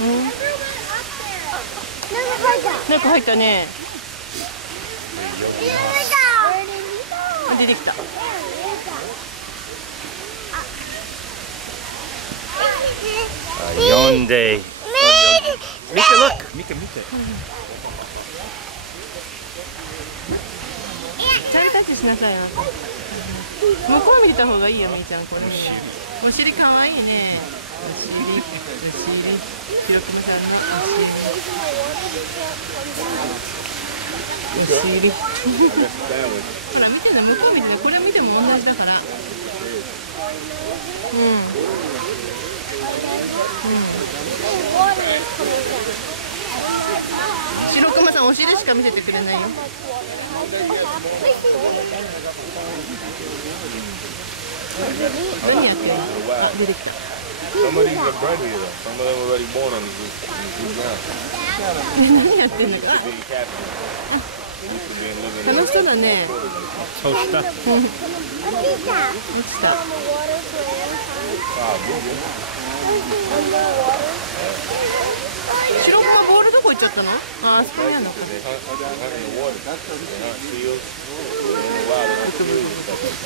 なんか入ったね。出てきた。4 day。見て、look。見て。チャイルタッチしなさいよ。向こう見た方がいいよ、みーちゃん。これお尻かわいいね。お尻。白熊さんのお尻。ほら見てね、向こう見てね、これ見ても同じだから。白熊さんお尻しか見せてくれないよ。何やってんの？あ、出てきた。何やってんのか。楽しそうだね。落ちた。白熊ボールどこ行っちゃったの？あそこにあるのか。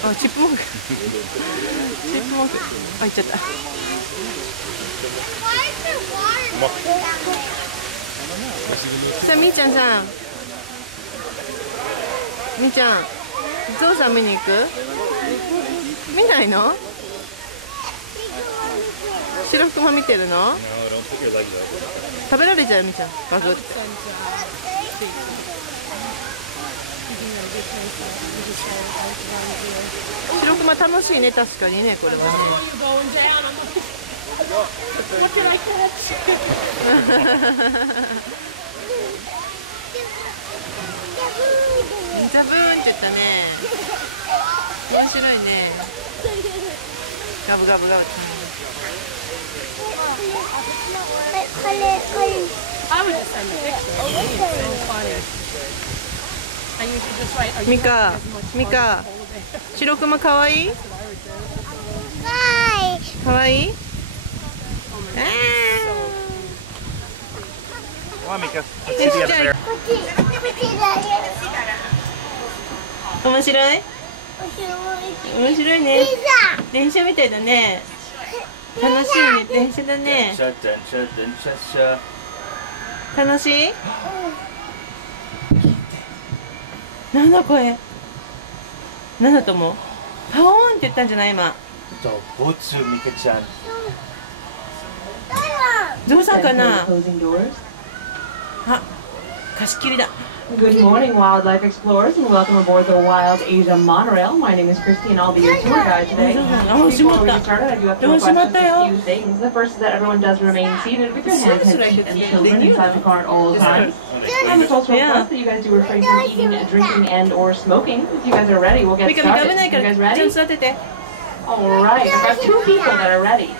あ、チップモンク。あ、行っちゃった。さあ、みーちゃんさん。みーちゃん、ゾウさん見に行く？見ないの？白熊見てるの？食べられちゃうみーちゃん。ガブって。白熊楽しいね、確かにね、これはね。ザブーンって言ったね。面白いね。ガブガブガブ。ミカ、白熊かわいい？かわいい？面白い？面白いね。電車みたいだね。楽しいね、電車だね。楽しい？なんだこれ？なんだと思う？パオーンって言ったんじゃない今。ボツミカちゃん。ゾウさんかな？あ、貸し切りだ。Good morning, wildlife explorers, and welcome aboard the Wild Asia Monorail. My name is Christy, and I'll be your tour guide today. Before we get started, I do have to request just a few things. The first is that everyone does remain seated with your hands, heads, feet, and children inside the car at all times. And it's also a request that you guys do refrain from eating, drinking, and/or smoking. If you guys are ready, we'll get started. You guys ready? All right, I've got 2 people that are ready.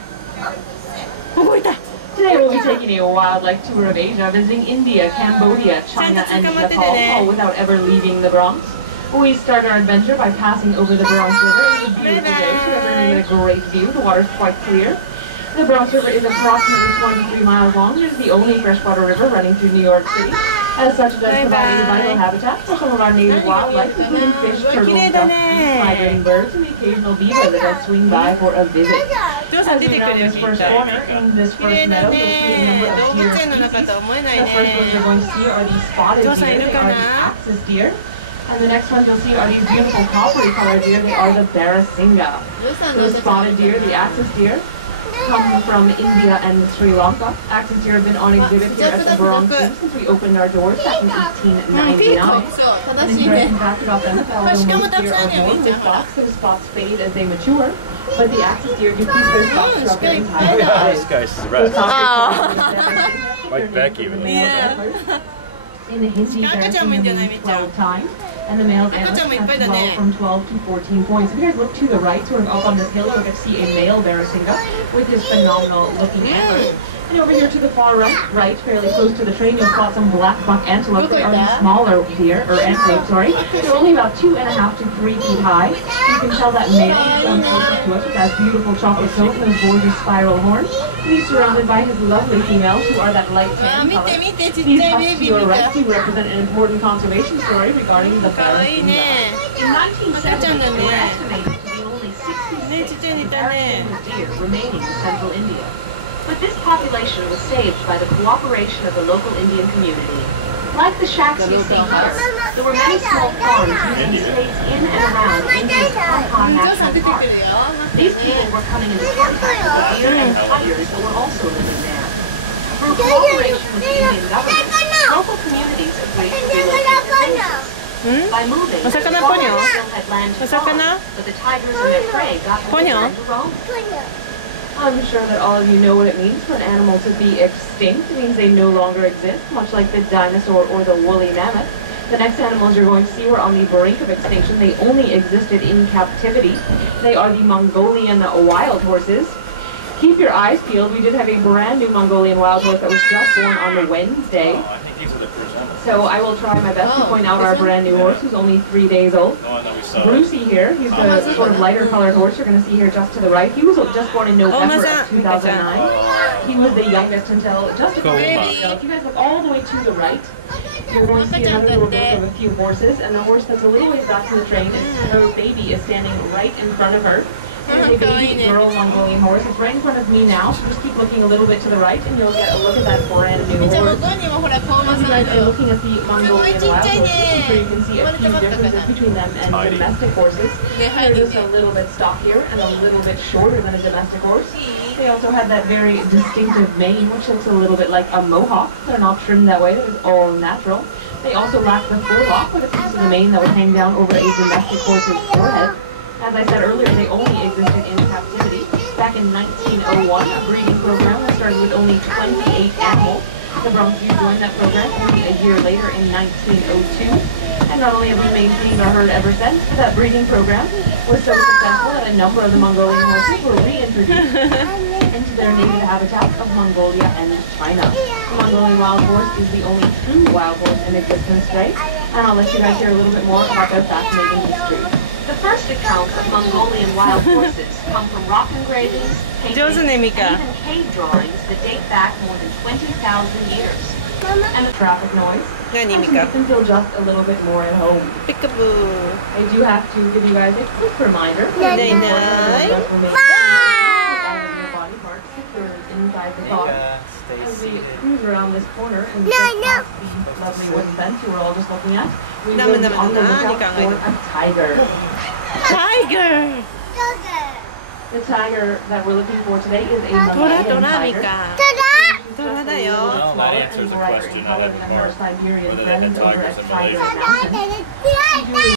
Today we'll be taking a wildlife tour of Asia, visiting India, Cambodia, China, and Nepal, all without ever leaving the Bronx. We start our adventure by passing over the Bronx River. It's a beautiful day, so we're with a great view. The water's quite clear. The Bronx River is approximately 23 miles long. It is the only freshwater river running through New York City. As such, it does provide a vital habitat for some of our native wildlife, including fish, turtles, ducks, migrating birds, and the occasional beaver that does swing by for a visit. As we round this first corner, in this first meadow, you'll see a number of deer species. The first ones you're going to see are the spotted deer. They are the axis deer. And the next ones you'll see are these beautiful coppery colored deer. They are the Barasinga. The spotted deer, the axis deer, come from India and Sri Lanka. Axis deer have been on exhibit here at the Bronx Zoo since we opened our doors back in 1899. An interesting fact about them is that although most deer are born with spots, those spots fade as they mature. But the axis deer do keep their spots throughout their entire lives. This guy's like Becky with in the Hindi, Barasinga 12 times, and the males have from 12 to 14 points. If you guys look to the right, sort of up on this hill, you'll get to see a male Barasinga with his phenomenal looking antlers. And over here to the far right, fairly close to the train, you'll spot some black buck antelope. They are the smaller deer, or antelope, sorry. They're only about 2.5 to 3 feet high. You can tell that male is closest to us with that beautiful chocolate coat and those gorgeous spiral horns. He's surrounded by his lovely females, who are that light tan color. These husks to your right do represent an important conservation story regarding the forest. In 1970, they were estimated to be only 66 deer remaining in central India. But this population was saved by the cooperation of the local Indian community. Like the shacks you see here, there were many small farms using space in and around India's Kanha National Park. These people were coming into contact with the deer and tigers that were also living there. Through cooperation with the Indian government, local communities agreed to relocate their horses. By moving, the farmers still had land to farm, but the tigers and their prey got more land to roam. I'm sure that all of you know what it means for an animal to be extinct. It means they no longer exist, much like the dinosaur or the woolly mammoth. The next animals you're going to see were on the brink of extinction. They only existed in captivity. They are the Mongolian wild horses. Keep your eyes peeled. We did have a brand new Mongolian wild horse that was just born on Wednesday. So I will try my best to point out our brand new horse, who's only 3 days old. Brucey here, he's the sort of lighter colored horse you're going to see here just to the right. He was just born in November of 2009. He was the youngest until just a couple months ago. If you guys look all the way to the right, you're going to see another little group of a few horses, and the horse that's a little ways back from the train, her baby is standing right in front of her. It's a baby girl Mongolian horse. It's right in front of me now, so just keep looking a little bit to the right and you'll get a look at that brand new horse. As you guys are looking at the Mongolian wild horses, I'm sure you can see a few differences between them and domestic horses. They're just a little bit stockier and a little bit shorter than a domestic horse. They also have that very distinctive mane, which looks a little bit like a mohawk. They're not trimmed that way, it was all natural. They also lack the forelock, with a piece of the mane that would hang down over a domestic horse's forehead. As I said earlier, they only existed in captivity. Back in 1901, a breeding program was started with only 28 animals. The Bronx Zoo joined that program only a year later in 1902. And not only have we maintained our herd ever since, but that breeding program was so successful that a number of the Mongolian horses were reintroduced into their native habitat of Mongolia and China. The Mongolian wild horse is the only true wild horse in existence today, and I'll let you guys hear a little bit more about their fascinating history. The first accounts of Mongolian wild horses come from rock engravings, paintings, and even cave drawings that date back more than 20,000 years. And the traffic noise makes them feel just a little bit more at home. Peekaboo. I do have to give you guys a quick reminder. Inside the car. As we cruise around this corner and past the lovely wooden fence you were all just looking at, we will be on the lookout for a tiger. Tiger! The tiger that we're looking for today is a Mongolian tiger. Well, that answers the question. I had Siberian friends over at Tiger Mountain.